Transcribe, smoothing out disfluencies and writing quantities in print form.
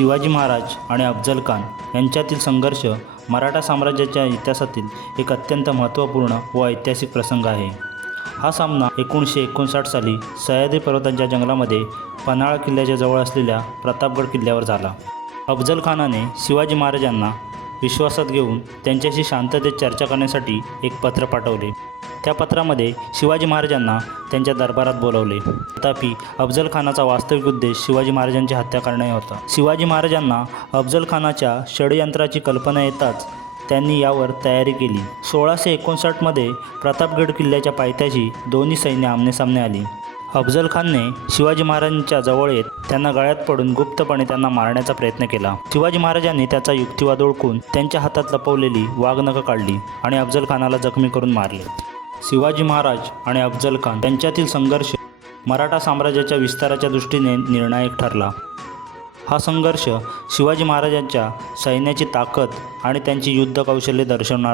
शिवाजी महाराज आणि अफजल खान यांच्यातील संघर्ष मराठा साम्राज्याच्या इतिहासातील एक अत्यंत महत्त्वपूर्ण व ऐतिहासिक प्रसंग आहे. हा सामना 1959 साली सह्याद्री पर्वतांच्या जंगलामध्ये पन्हाळा किल्ल्याच्या जवळ असलेल्या प्रतापगड किल्ल्यावर झाला. अफजल खानाने शिवाजी महाराजांना विश्वासात घेऊन त्यांच्याशी शांततेत चर्चा करण्यासाठी एक पत्र पाठवले. त्या पत्रामध्ये शिवाजी महाराजांना त्यांच्या दरबारात बोलवले. तथापि अफजल खानाचा वास्तविक उद्देश शिवाजी महाराजांची हत्या करणे होता. शिवाजी महाराजांना अफजल खानाच्या षडयंत्राची कल्पना येताच त्यांनी यावर तयारी केली. 1659 प्रतापगड किल्ल्याच्या पायथ्याशी दोन्ही सैन्य आमनेसामने आली. अफजल खानने शिवाजी महाराजांच्या जवळ येत त्यांना गळ्यात पडून गुप्तपणे त्यांना मारण्याचा प्रयत्न केला. शिवाजी महाराजांनी त्याचा युक्तिवाद ओळखून त्यांच्या हातात लपवलेली वाघनखं काढली आणि अफजल खानाला जखमी करून मारले. शिवाजी महाराज आणि अफजल खान यांच्यातील संघर्ष मराठा साम्राज्याच्या विस्ताराच्या दृष्टीने निर्णायक ठरला. हा संघर्ष शिवाजी महाराजांच्या सैन्याची ताकद आणि त्यांची युद्ध कौशल्य दर्शवणारा